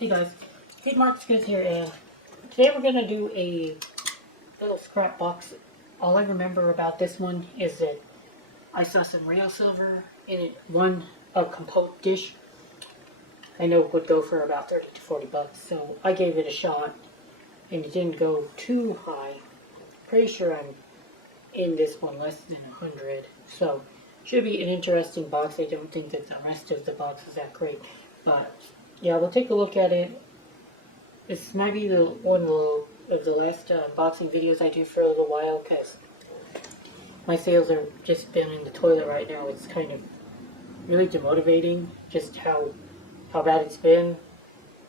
Hey guys, Kid Mark's Goods here, and today we're gonna do a little scrap box. All I remember about this one is that I saw some real silver in it. A compote dish I know would go for about 30 to 40 bucks, so I gave it a shot, and it didn't go too high. Pretty sure I'm in this one less than 100, so should be an interesting box. I don't think that the rest of the box is that great, but yeah, we'll take a look at it. This might be the one of the last unboxing videos I do for a little while, because my sales are just been in the toilet right now. It's kind of really demotivating just how bad it's been.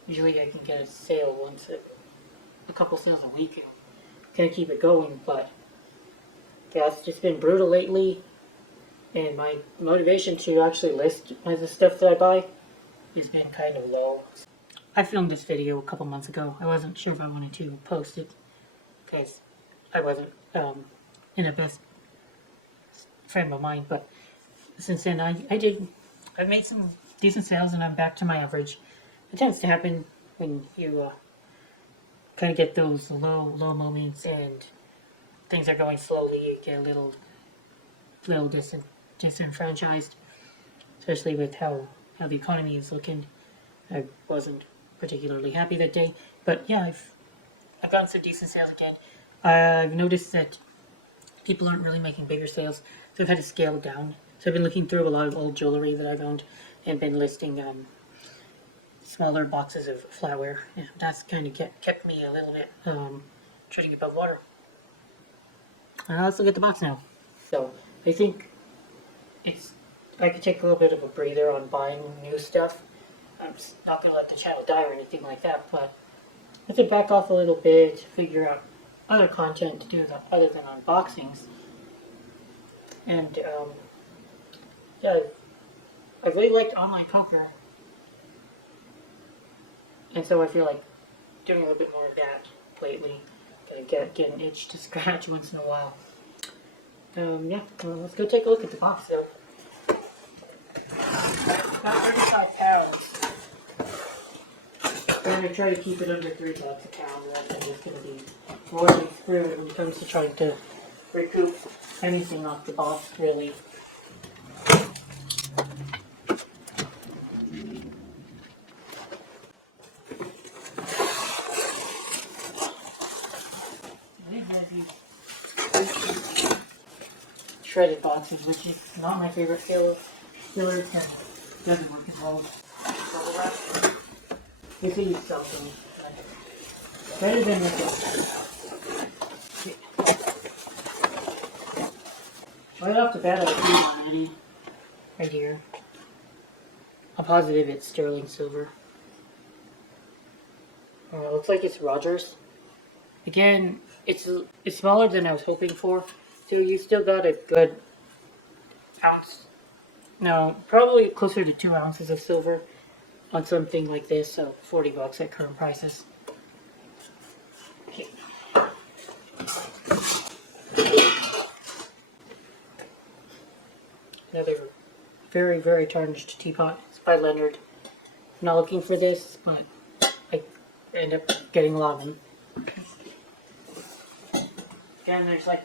Usually I can get a sale a couple sales a week and kind of keep it going, but yeah, it's just been brutal lately, and my motivation to actually list the stuff that I buy has been kind of low. I filmed this video a couple months ago. I wasn't sure if I wanted to post it because I wasn't in the best frame of mind, but since then I've made some decent sales and I'm back to my average. It tends to happen when you kind of get those low moments and things are going slowly. You get a little disenfranchised, especially with how the economy is looking. I wasn't particularly happy that day, but yeah, I've gotten some decent sales again. I've noticed that people aren't really making bigger sales, so I've had to scale it down. So I've been looking through a lot of old jewelry that I've owned and been listing smaller boxes of flatware. Yeah, that's kind of kept me a little bit treading above water. Let's look at the box now. So I think I could take a little bit of a breather on buying new stuff. I'm just not going to let the channel die or anything like that, but I have to back off a little bit to figure out other content to do other than unboxings. And yeah, I've really liked online poker, and so I feel like doing a little bit more of that lately. Get an itch to scratch once in a while. Yeah, let's go take a look at the box though. About 35 pounds. I'm going to try to keep it under $3 a pound, or else I'm just going to be royally screwed when it comes to trying to recoup anything off the box, really. They have these shredded boxes, which is not my favorite filler, and doesn't work as well. You see yourself in better than this. Right off the bat, I see it already. Right here. I'm positive it's sterling silver. Looks like it's Rogers. Again, it's smaller than I was hoping for. So you still got a good ounce. No, probably closer to 2 ounces of silver on something like this. So 40 bucks at current prices. Okay. Another very tarnished teapot. It's by Leonard. I'm not looking for this, but I end up getting a lot of them. Again, there's like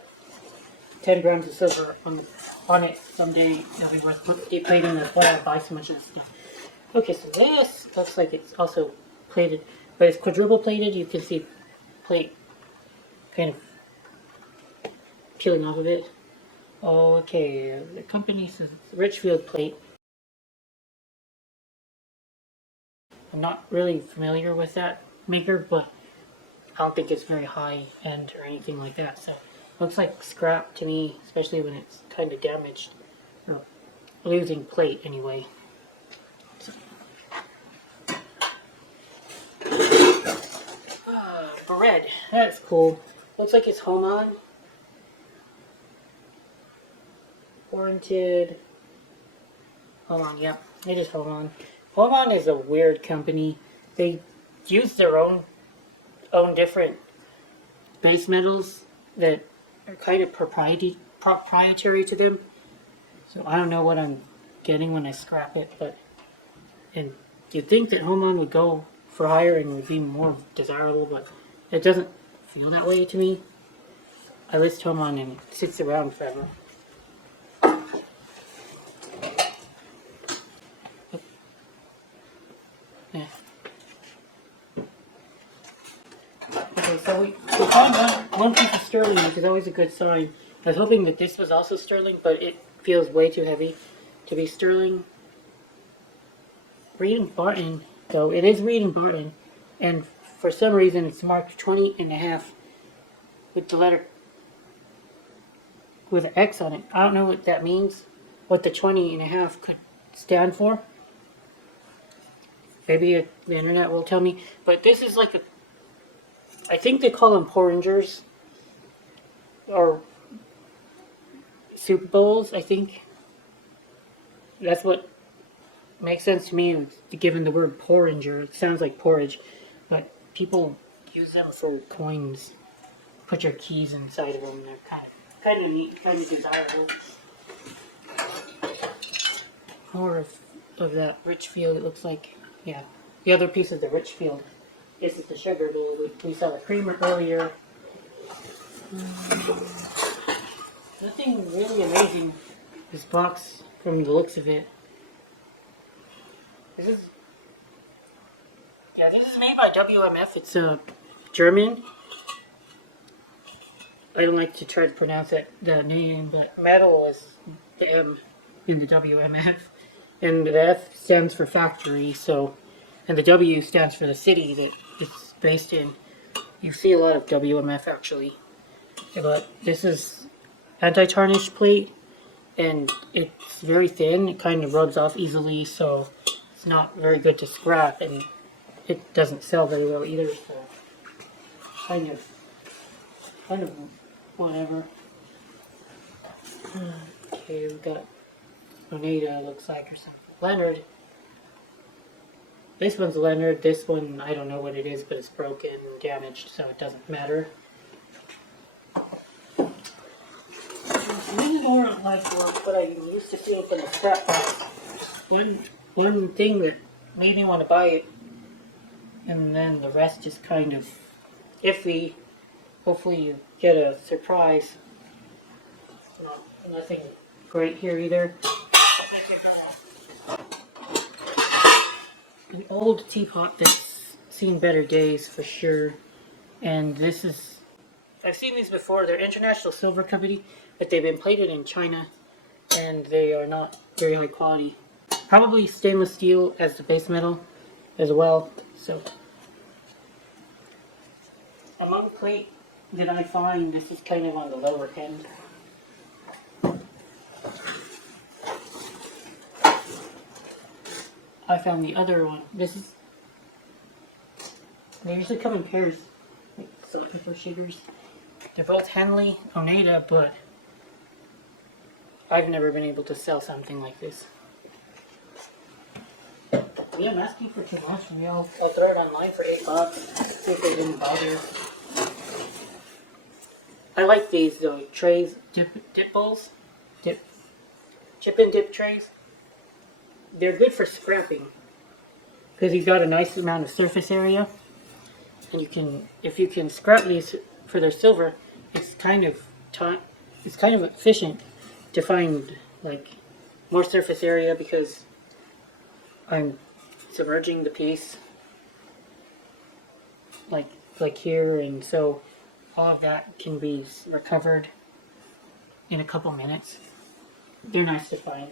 10 grams of silver on it. Someday it'll be worth deep plating. That's why I buy so much of this stuff. Okay, so this looks like it's also plated, but it's quadruple plated. You can see plate kind of peeling off of it. Okay, the company says Richfield plate. I'm not really familiar with that maker, but I don't think it's very high end or anything like that. So looks like scrap to me, especially when it's kind of damaged or losing plate anyway. So. Bread, that's cool. Looks like it's Home On. Warranted. Home On, yep, it is Home On. Home On is a weird company. They use their own different base metals that are kind of proprietary to them. So I don't know what I'm getting when I scrap it, but and you'd think that Home On would go for hire and would be more desirable, but it doesn't feel that way to me. I list home on and it sits around forever. Yeah. Okay, so we found one piece of sterling, which is always a good sign. I was hoping that this was also sterling, but it feels way too heavy to be sterling. Reed and Barton, though, it is Reed and Barton, and for some reason it's marked 20.5 with the letter, with an X on it. I don't know what that means, what the 20.5 could stand for. Maybe the internet will tell me, but this is like a, I think they call them porringers, or soup bowls, I think. That's what makes sense to me, given the word porringer. It sounds like porridge, but people use them for coins. Put your keys inside of them. They're kind of neat, kind of desirable. More of that Richfield, it looks like. Yeah. The other piece of the Richfield. This is the sugar bowl. We saw the creamer earlier. Nothing really amazing. This box, from the looks of it. This is made by WMF. It's German. I don't like to try to pronounce the name, but metal is the M in the WMF, and the F stands for factory. So, and the W stands for the city that it's based in. You see a lot of WMF actually, but this is anti-tarnish plate, and it's very thin. It kind of rubs off easily, so it's not very good to scrap, and it doesn't sell very well either. So, kind of whatever. Okay, we've got Oneida, looks like, or something. Leonard. This one's Leonard. This one, I don't know what it is, but it's broken and damaged, so it doesn't matter. These more like what I used to see from the scrap box. One thing that made me want to buy it, and then the rest is kind of iffy. Hopefully you get a surprise. Nothing great here either. An old teapot that's seen better days for sure. And this is, I've seen these before. They're International Silver Company, but they've been plated in China, and they are not very high quality. Probably stainless steel as the base metal as well. So, among plate that I find, this is kind of on the lower end. I found the other one. They usually come in pairs, like salt pepper shakers. They're both Henley, Oneida, but I've never been able to sell something like this. Yeah, I'm asking for too much from you. I'll throw it online for $8. See if they didn't bother. I like these though, trays, dip bowls, chip and dip trays. They're good for scrapping because you've got a nice amount of surface area, and if you can scrap these for their silver, it's kind of efficient to find like more surface area because I'm submerging the piece like here, and so all of that can be recovered in a couple minutes. They're nice to find.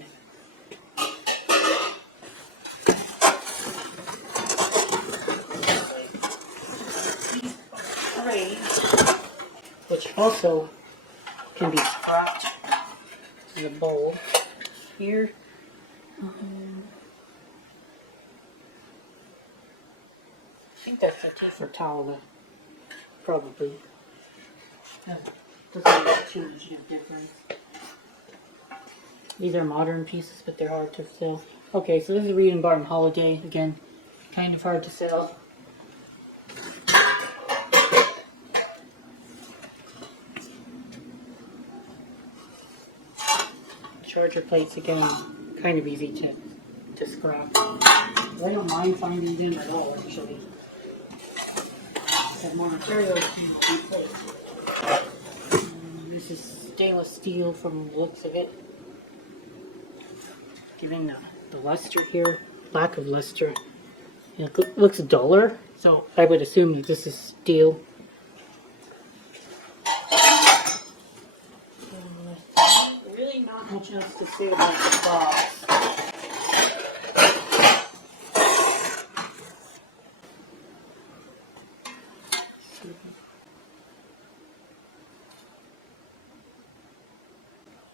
Which also can be scrapped in a bowl here. I think that's a tougher towel, probably. Doesn't make too much of a difference. These are modern pieces, but they're hard to sell. Okay, so this is Reed and Barton Holiday. Again, kind of hard to sell. Charger plates, again, kind of easy to scrap. I don't mind finding them at all, actually. have more material to replace. This is stainless steel from the looks of it. Given the luster here, lack of luster, it looks duller, so I would assume that this is steel. Really not much else to say about the box.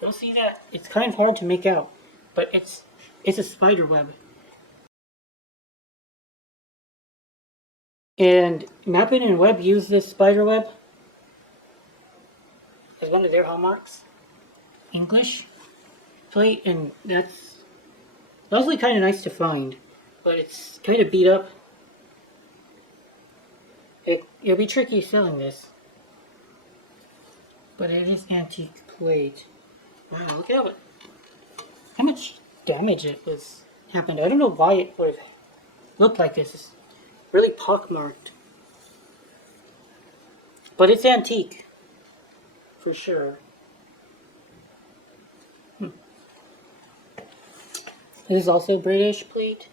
You'll see that it's kind of hard to make out, but it's a spider web. And Mappin and Webb use this spider web as one of their hallmarks. English plate, and that's mostly kind of nice to find, but it's kind of beat up. It'll be tricky selling this, but it is antique plate. Wow, look at how much damage it was happened. I don't know why it would have looked like this. It's really pockmarked, but it's antique for sure. This is also British plate.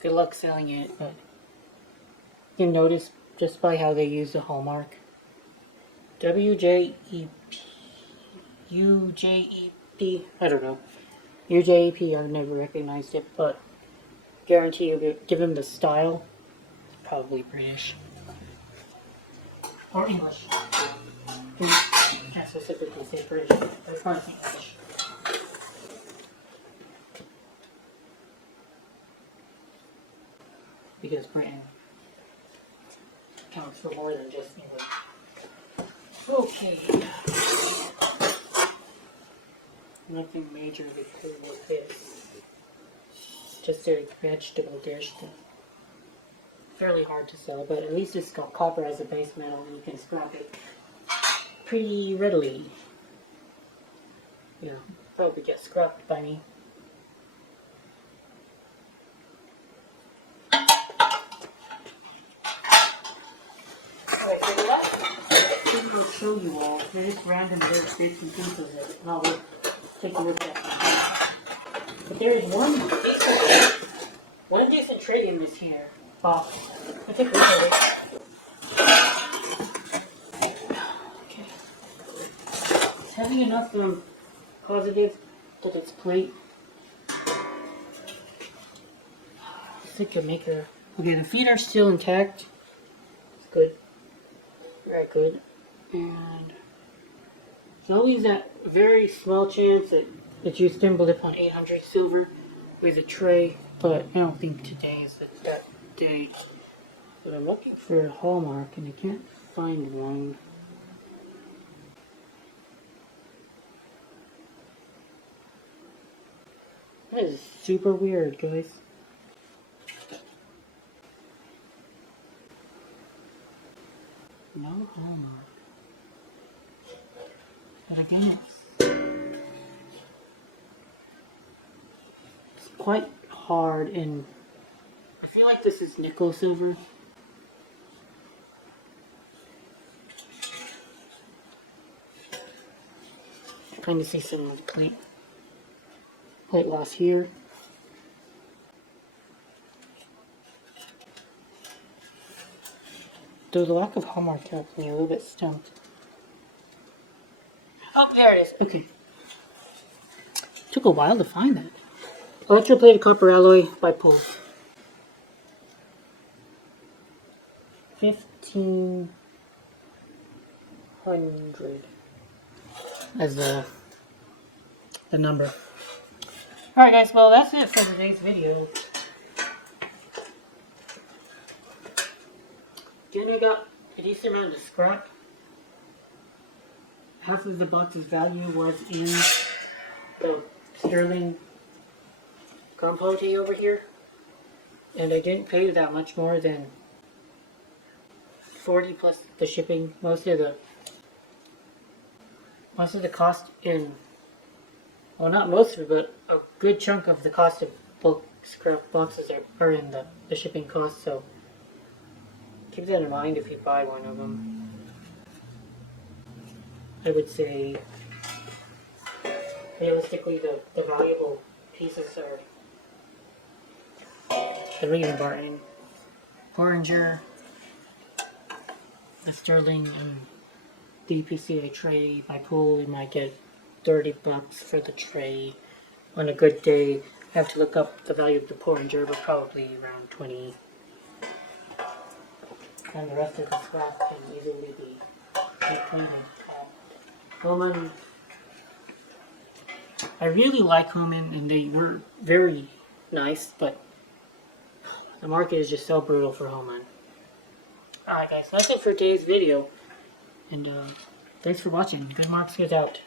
Good luck selling it, but you can notice just by how they use the hallmark. WJEP. UJEP. I don't know. UJEP, I've never recognized it, but guarantee you, given the style, it's probably British. Or English. Can't specifically say British, but it's not English. Because Britain counts for more than just England. Okay. Nothing majorly cool with this. Just a vegetable dish that's fairly hard to sell, but at least it's got copper as a base metal and you can scrap it pretty readily. Yeah, probably get scrapped by me. I'll show you all. There's random little bits and pieces of it, and I'll take a look at it. But there is one decent trade in this here box. I'll take a look at it. Okay. It's heavy enough positive that it's plate. It's like a maker. Okay, the feet are still intact. It's good. Very good. And there's always that very small chance that you stumbled upon 800 silver with a tray, but I don't think today is that day. But I'm looking for a hallmark and I can't find one. That is super weird, guys. No hallmark. But again, it's quite hard, and I feel like this is nickel silver. Trying to see some of the plate loss here. Though the lack of hallmark kept me a little bit stumped. Oh, there it is. Okay. Took a while to find that. Electroplated copper alloy by Pull. 1500 as the number. Alright guys, well that's it for today's video. Again, I got a decent amount of scrap. Half of the box's value was in the sterling compote over here, and I didn't pay that much more than 40 plus the shipping. Most of the cost in, well, not most of it, but a good chunk of the cost of bulk scrap boxes are in the shipping cost. So keep that in mind if you buy one of them. I would say, realistically, the valuable pieces are the Regan Barton, Oranger, the Sterling, and the PCA tray. By pool, you might get $30 for the tray. On a good day, I have to look up the value of the Oranger, but probably around 20. And the rest of the scrap can easily be cleaned. Homan, I really like Homan, and they were very nice, but the market is just so brutal for Homan. Alright guys, that's it for today's video, and thanks for watching. Good Marks, get out.